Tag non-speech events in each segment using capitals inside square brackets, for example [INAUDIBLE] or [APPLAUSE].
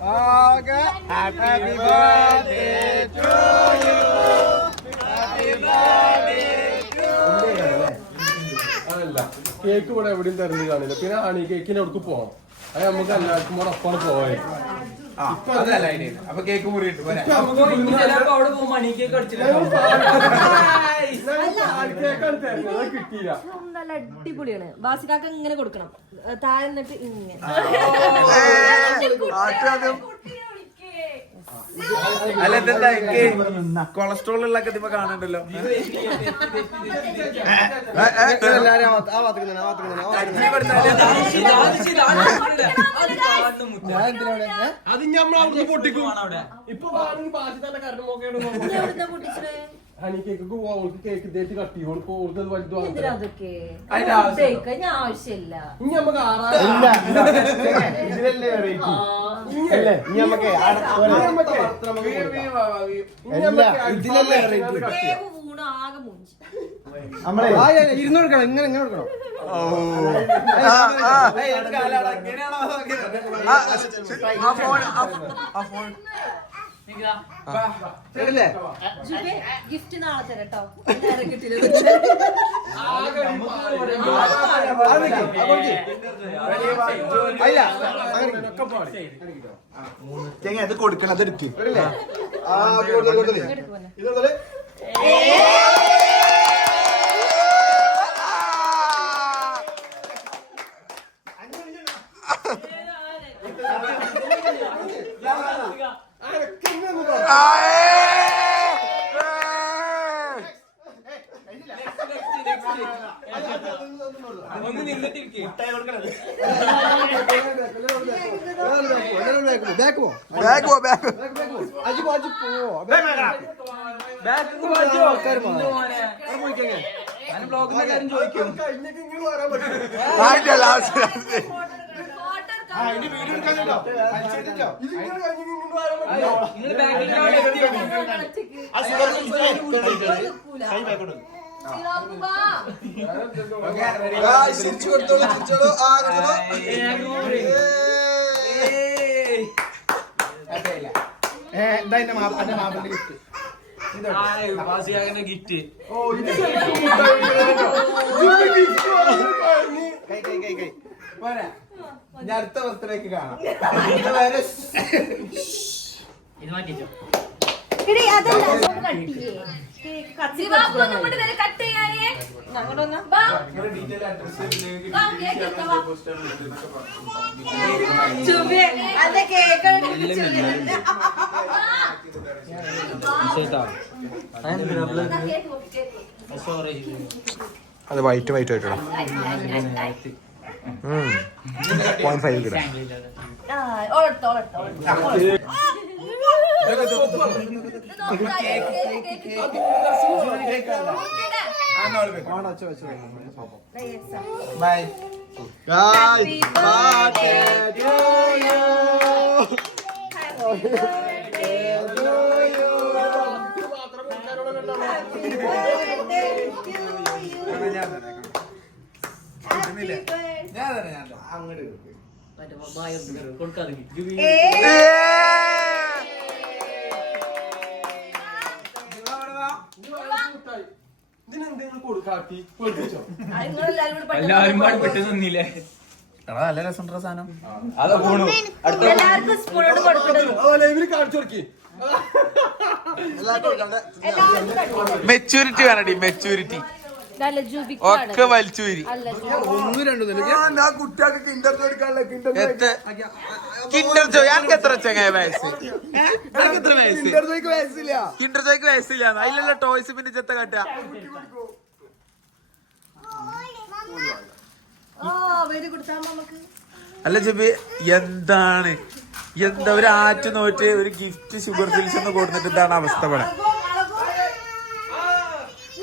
Okay. Happy birthday to you. Happy birthday to you. അതല്ല cake ഇവിടെ എവിടെയും തരുന്നത് കാണില്ല. പിന്നെ ഹണി കേക്കിന് അവിടേക്ക് പോകണം അത് നമുക്ക് എല്ലാവർക്കും കൂടെ ഒപ്പം പോയത് ആ, അതല്ല. അപ്പൊ കേക്ക് മുറിയിട്ട് കിട്ടിയില്ല. നല്ല അടിപൊളിയാണ്. ബാസിക്കാക്ക് ഇങ്ങനെ കൊടുക്കണം. താഴെ നിന്നിട്ട് ഇങ്ങനെ. അല്ല ഇതെന്താ കൊളസ്ട്രോൾ ഉള്ള ഇതിപ്പോ കാണണ്ടല്ലോ അത് നമ്മൾ അവിടുന്ന് പൊട്ടിക്കും ഇപ്പൊ വേണമെങ്കിൽ ബാക്കി തന്നെ കരണ്ട് ഇനി എവിടുന്നാ പൊട്ടിച്ചത്? ഹണി കേക്ക് ഓൾക്ക് കേക്ക് തേച്ച് കട്ടി കൊടുക്കും ഓൾക്ക് ഓൾക്ക് വലുത് എന്തിനാ അതൊക്കെ? അതിന്റെ ആവശ്യം ഉപയോഗിക്കാൻ ഞാൻ ആവശ്യമില്ല. ഇനി നമുക്ക് ആറായിരം ഇനി നമുക്ക് ഇതിലല്ലേ വേവ് വീണ് ആകെ മൂഞ്ചി. ഇരുന്ന് കൊടുക്കണം ഇങ്ങനെ ഇങ്ങനെ കൊടുക്കണം. ജുബേ ഗിഫ്റ്റ് നാളെ തരാം കേട്ടോ നേരെ കിട്ടിയില്ല ഇത് കൊടുക്കണം അത് ആ എടുക്ക് ഒന്ന് നിന്നിട്ടിരിക്കേ. ബാക്ക് പോ ബാഗ് പോ ബാഗ് അജി പോ അജി പോ ബ്ലോഗിന്റെ കാര്യം ചോദിക്കും ആയിട്ടില്ല ലാസ്റ്റ് ലാസ്റ്റ് നിങ്ങൾ ബാക്കിൽ ആ ഗിഫ്റ്റ് ഞാൻ അടുത്ത ബർത്ത്ഡേക്ക് കാണാം ഇത് മാറ്റിച്ചോ അത് വൈറ്റ് വൈറ്റ് ആയിട്ടോ പോയിന്റ് ഫൈവ് കിട്ടാം bye Happy birthday to you. Happy birthday to you. Happy birthday to you. ഞാൻ തന്നെ Happy birthday. ഞാൻ അങ്ങോട്ട് കൊടുക്കാതെ ഇതിനെന്തെങ്കിലും കൊടുക്കാട്ടി പേടിപ്പിച്ചോ എല്ലാവരും പാട് പെട്ട് നിന്നില്ലേ? എടാ നല്ല രസമുണ്ടോ സാധനം. അതാ പോണു. എല്ലാവർക്കും സ്പൂണോട് കൊടുക്കുന്നത് അതുപോലെ ഇവർ കാണിച്ചു കൊടുക്കി. എല്ലാവർക്കും കട്ട് മെച്ചൂരിറ്റി വേണടി മെച്ചൂരിറ്റി ഒക്കെ വലിച്ചൂരി അല്ല ഒന്നും രണ്ടും കുട്ടികൾക്ക് കിൻഡർ ജോയ് എനിക്ക് എത്ര? ചെങ്ങായ വയസ്സ്? എനിക്ക് എത്ര വയസ്സ്? വയസ്സില്ല. കിൻഡർ ജോയ്ക്ക് വയസ്സില്ല. അതിലുള്ള ടോയ്സ് പിന്നെ ചെത്ത കാട്ടുക. വെരി അല്ല ജബി എന്താണ്? എന്താ ഒരു ആറ്റ് നോറ്റ് ഒരു ഗിഫ്റ്റ് ഷുഗർ ഫിൽസ് ഒന്ന് കൊടുത്തിട്ട് ഇതാണ് അവസ്ഥ ഇവിടെ.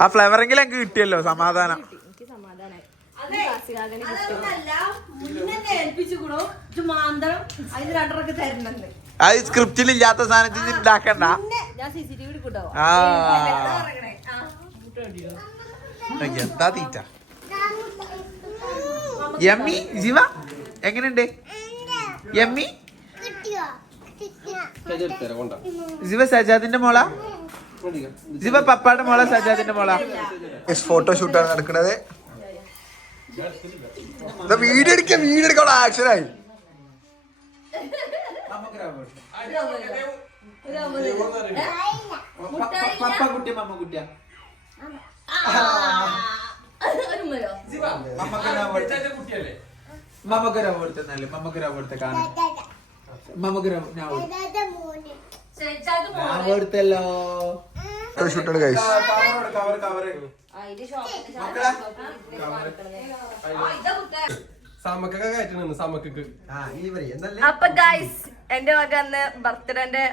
ആ ഫ്ലവർ എങ്കിലും എനിക്ക് കിട്ടിയല്ലോ സമാധാനം. അത് സ്ക്രിപ്റ്റിൽ ഇല്ലാത്ത സാധനത്തിൽ എന്താ തീറ്റ? എമ്മി ജീവ എങ്ങനെയുണ്ട്? എമ്മി ജീവ സജാദിന്റെ മോളാ? സിവ പപ്പാടെ മോള സജാദിന്റെ മോള? ഫോട്ടോഷൂട്ടാണ് നടക്കുന്നത് വീഡിയോ എടുക്ക വീഡിയോ എടുക്കാൻ ആക്ഷനായി പപ്പ കുട്ടിയ മമ്മ കുട്ടിയ മമ്മക്കൊരു അവിടുത്തെ നല്ല മമ്മക്കൊരു അവിടുത്തെ കാണാം മമ്മക്കൊരു ഞാൻ അവിടുത്തല്ലോ മൊത്തം ഷൂട്ടാണ് ഗൈസ് സമക്കൊക്കെ കയറ്റണെന്ന് സമക്കൊക്കെ. അപ്പൊ ഗൈസ് എന്റെ മകന്ന് ബർത്ത്ഡേന്റെ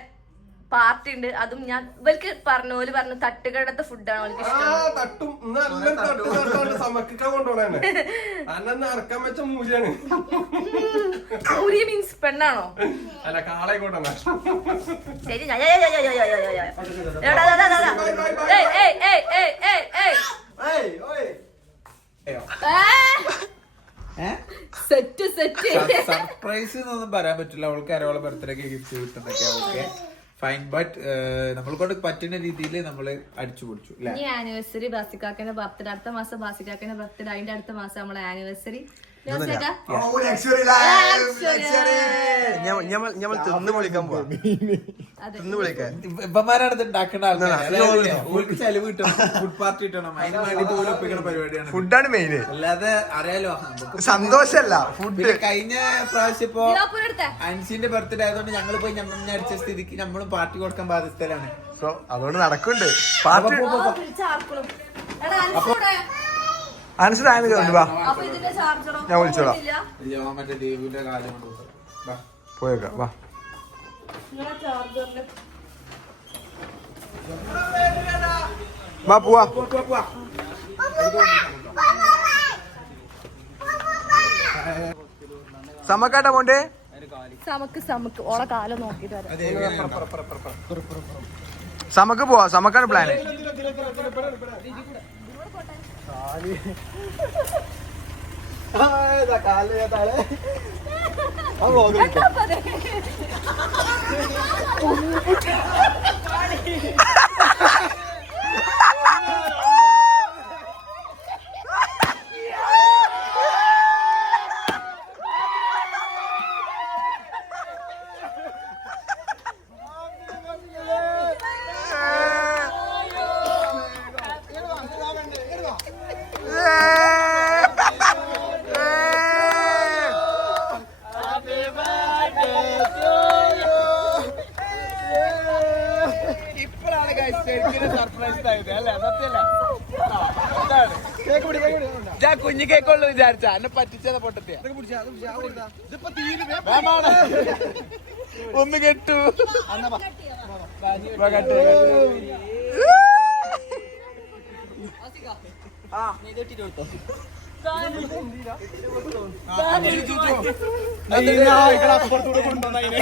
പാർട്ടി ഉണ്ട് അതും ഞാൻ ഇവർക്ക് പറഞ്ഞു ഓൽ പറഞ്ഞു തട്ടുകടത്തെ ഫുഡാണ് മീൻസ് പെണ്ണാണോ? അല്ല ശരി സെറ്റ് സെറ്റ്. സർപ്രൈസ് എന്നൊന്നും പറയാൻ പറ്റില്ല. അവൾക്ക് അരവളെ ബർത്ത്ഡേ ഗിഫ്റ്റ് കിട്ടുന്നൊക്കെ ഓക്കെ. ഫൈൻ ബട്ട് നമ്മളെ കൊണ്ട് പറ്റുന്ന രീതിയിൽ നമ്മൾ അടിച്ചു പൊളിച്ചു അല്ലെ ആനിവേഴ്സറി ബാസിക്കാക്കന്റെ ബർത്ത്ഡേ അടുത്ത മാസം ബാസിക്കാക്കന്റെ ബർത്ത്ഡേ അതിന്റെ അടുത്ത മാസം നമ്മളെ ആനിവേഴ്സറി ഞമ്മൾ തിന്ന് വിളിക്കാൻ പോവാ. അതെ. തിന്ന് വിളിക്കാൻ. ഇപ്പന്മാരാണ് ഇത് ഉണ്ടാക്കേണ്ട ആൾക്കാർ ചെലവ് കിട്ടണം. ഫുഡ് പാർട്ടി കിട്ടണം. അതിന് വേണ്ടിട്ട് പോലും ഒപ്പിക്കണ പരിപാടിയാണ്. ഫുഡാണ് മെയിൻ അല്ലാതെ അറിയാലോ സന്തോഷല്ല ഫുഡ് കഴിഞ്ഞ പ്രാവശ്യം ഇപ്പോ അൻസിന്റെ ബർത്ത്ഡേ ആയതുകൊണ്ട് ഞങ്ങൾ പോയി ഞമ്മ അടിച്ച സ്ഥിതിക്ക് നമ്മളും പാർട്ടി കൊടുക്കാൻ ബാധ്യസ്ഥലാണ് So, അതുകൊണ്ട് നടക്കുന്നുണ്ട്. പാർട്ടി അനുസരിച്ച് അപ്പൊ ഇതിന്റെ ചാർജറോ ഞാൻ വിളിച്ചോളാം. പോയേക്കാം വാ. വാ പോവാ. സമക്കാട്ടാ പോണ്ടേ? സമക്ക് സമക്ക്. ഓളെ കാലം നോക്കിട്ട് സമക്ക് പോവാ സമക്കാണ് പ്ലാന് കാൽ. 알로 그러니까. [LAUGHS] [LAUGHS] 아니. കുഞ്ഞു കേക്കുള്ളു വിചാരിച്ച. എന്നെ പറ്റിച്ചത് പൊട്ടത്തിയ. ഒന്ന് കെട്ടു. അപ്പുറത്തൂടെ കൊണ്ടുവന്നതിനെ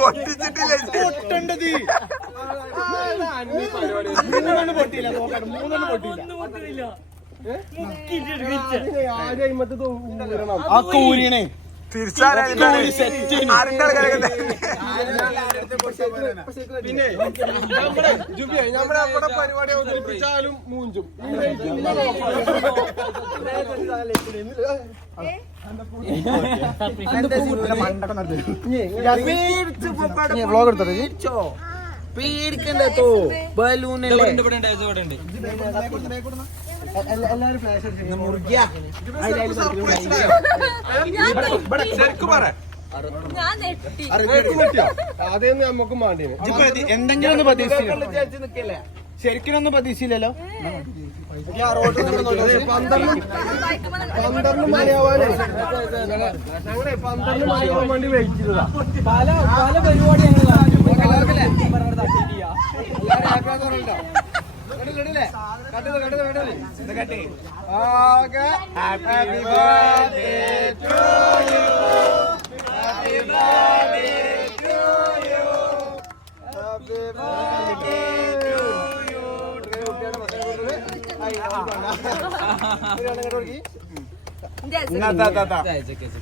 പൊട്ടിച്ചിട്ടില്ല പൊട്ടേണ്ടത്. ആ കൂരിയണേ പിന്നെ നമ്മുടെ നമ്മുടെ പരിപാടി അവതരിപ്പിച്ചാലും മൂഞ്ചും. വ്ളോഗ് എടുത്തോ? പേടിക്കണ്ടോ ബലൂണല്ലേ? അതേന്ന് നമുക്ക് മാണ്ടി എന്തെങ്കിലും ശരിക്കും ഒന്നും പ്രതീക്ഷയില്ലല്ലോ? പന്ത്രണ്ട് മണിയാവാനേ പന്ത്രണ്ട് മണിയാവാൻ വേണ്ടി വെയിറ്റ് ചെയ്തതാ. പല പല പരിപാടി happy birthday to you happy birthday to you happy birthday to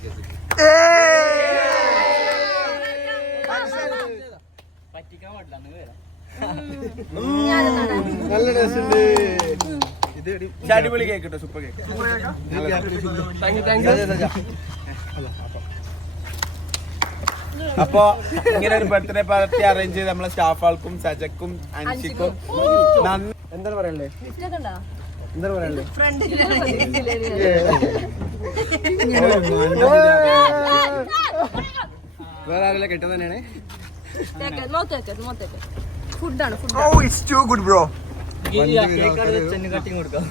you നല്ല രസമുണ്ട് ഇത് അടിപൊളി കേക്ക്. കേട്ടോ super cake thank you thank you അപ്പൊ ഇങ്ങനെ ഒരു ബർത്ത്ഡേ പാർട്ടി അറേഞ്ച് ചെയ്ത് നമ്മളെ സ്റ്റാഫുകൾക്കും സജക്കും അൻഷിക്കും എന്താണ് പറയണ്ടേ? എന്താണ് പറയണ്ടേ? വേറെ ആരെല്ലാം കെട്ടത് തന്നെയാണ് ഫുഡാണ് food oh it's too good bro loan കൊടുത്താൽ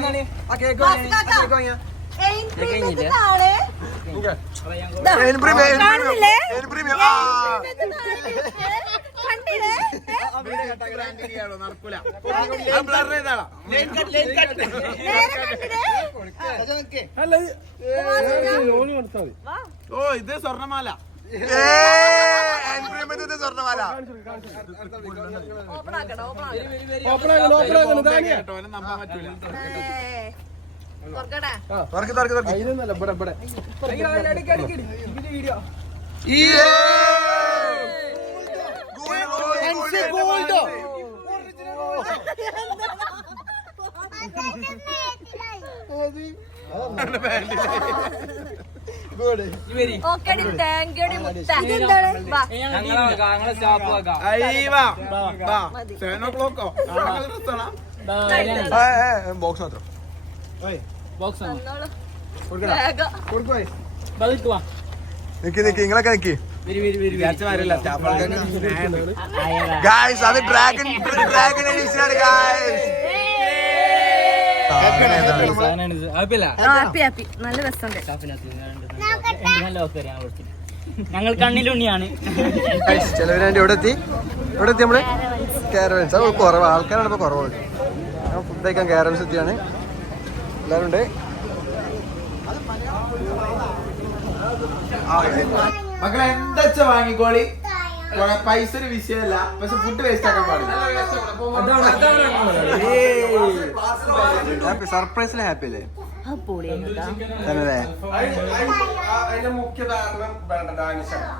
മതി ഓ ഇത് സ്വർണമാല. ഓപ്പൺ ആക്കണം ഓപ്പൺ ആക്കണം ഓപ്പൺ ആക്കണം ഇവിടെ ഇവിടെ. ബോക്സ് മാത്രം. വേഗം. നിക്ക് നിക്ക് നിങ്ങളൊക്കെ നിക്ക്. ഗായ്സ് അത് ഡ്രാഗൺ ഡ്രാഗൺ എഡിഷൻ ആണ് ഗായ്സ്. നല്ല രസമുണ്ട്. ഞങ്ങൾ കണ്ണിലുണ്ണിയാണ് ചിലവരാണ്ട് എവിടെ എത്തി. എവിടെ എത്തി നമ്മൾ? കാരവൻസ് അത് കുറവ്. ആൾക്കാരാണ് ഇപ്പൊ കുറവ്. ഫുഡ് കഴിക്കാൻ കാരവൻസ് എത്തിയാണ്. എല്ലാവരും ഉണ്ട്. മക്കളെ എന്താ വാങ്ങിക്കോളി? പൈസ ഒരു വിഷയമല്ല. പക്ഷെ ഫുഡ് വേസ്റ്റ് ആക്കാൻ പാടില്ല. സർപ്രൈസിൽ ഹാപ്പി അല്ലേ തന്നെ അതിന്റെ മുഖ്യ കാരണം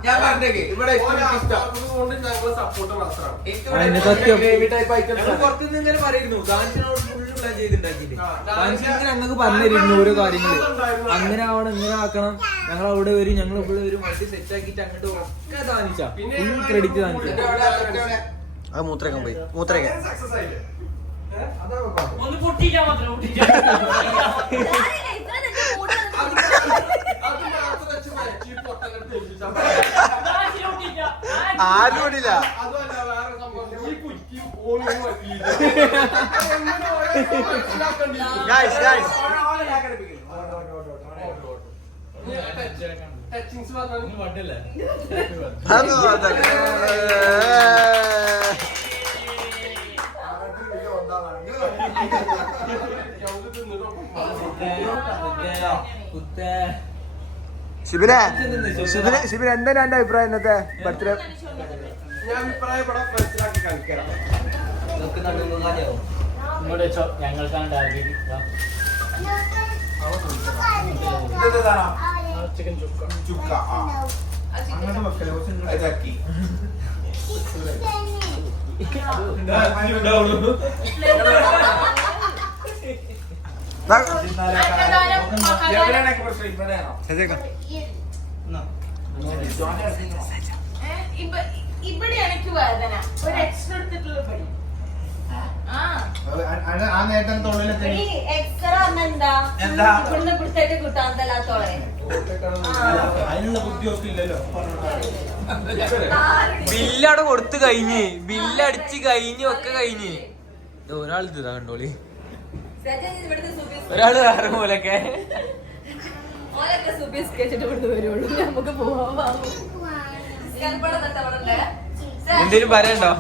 ഞാൻ പറഞ്ഞേ ഇവിടെ അതുകൊണ്ട് ഞങ്ങൾ സപ്പോർട്ട് മാത്രമാണ്. എനിക്ക് സത്യം. ഞങ്ങൾക്ക് പറഞ്ഞിരുന്നു ഓരോ കാര്യങ്ങൾ അങ്ങനെ ആവണം ഇങ്ങനെ ആക്കണം ഞങ്ങൾ അവിടെ വരും ഞങ്ങൾ ഇവിടെ വരും വണ്ടി സെറ്റ് ആക്കിയിട്ട് അങ്ങോട്ട് ഒക്കെ താനിച്ച ഫുൾ ക്രെഡിറ്റ് താനിച്ച അത് മൂത്രക്കാൻ പോയി മൂത്രക്കാൻ ഒന്ന് പൊട്ടിക്കാൻ മാത്രം ആരും ഓടില്ല അതുമല്ല വേറെ സംഭവം ഈ കുറ്റി ഓളിയും മനസ്സിലാക്കണ്ടി ഗായ്സ് ഗായ്സ് ടച്ചിങ്സ് പറഞ്ഞു അതൊന്നും നോക്കണ്ട. [LAUGHS] guys. ശിബിനെ ശിബിനെ ശിബിന് എന്താണ് എന്റെ അഭിപ്രായം ഇന്നത്തെ? ബർത്ത്ഡേ ഞാൻ അഭിപ്രായപ്പെടാൻ മനസ്സിലാക്കി കാണിക്കാം ഇങ്ങോട്ട് വെച്ചോ. ഞങ്ങൾക്കാണ് ടാർഗറ്റ് സാധനം? ചുക്ക. അങ്ങോട്ട് ചക്കി. എവിടെയാണ് പ്രശ്നം. ഇവിടെയാണോ ഇവിടെ എനിക്ക് വേദന. ഒരു എക്സ്ട്രാ എടുത്തിട്ടുള്ള പടി. ആ. നേട്ടം തൊഴിലെത്തി എന്താ? ഇവിടുന്ന് അതിനുള്ള ബുദ്ധിയൊക്കെ ഇല്ലല്ലോ ബില്ലവിടെ കൊടുത്ത് കഴിഞ്ഞ്. ബില്ലടിച്ച് കഴിഞ്ഞ് ഒക്കെ കഴിഞ്ഞ്. ഒരാൾ ഇതാ കണ്ടോളി. ഒരാൾ വേറെ പോലൊക്കെ എന്തേലും പറയണ്ടോ?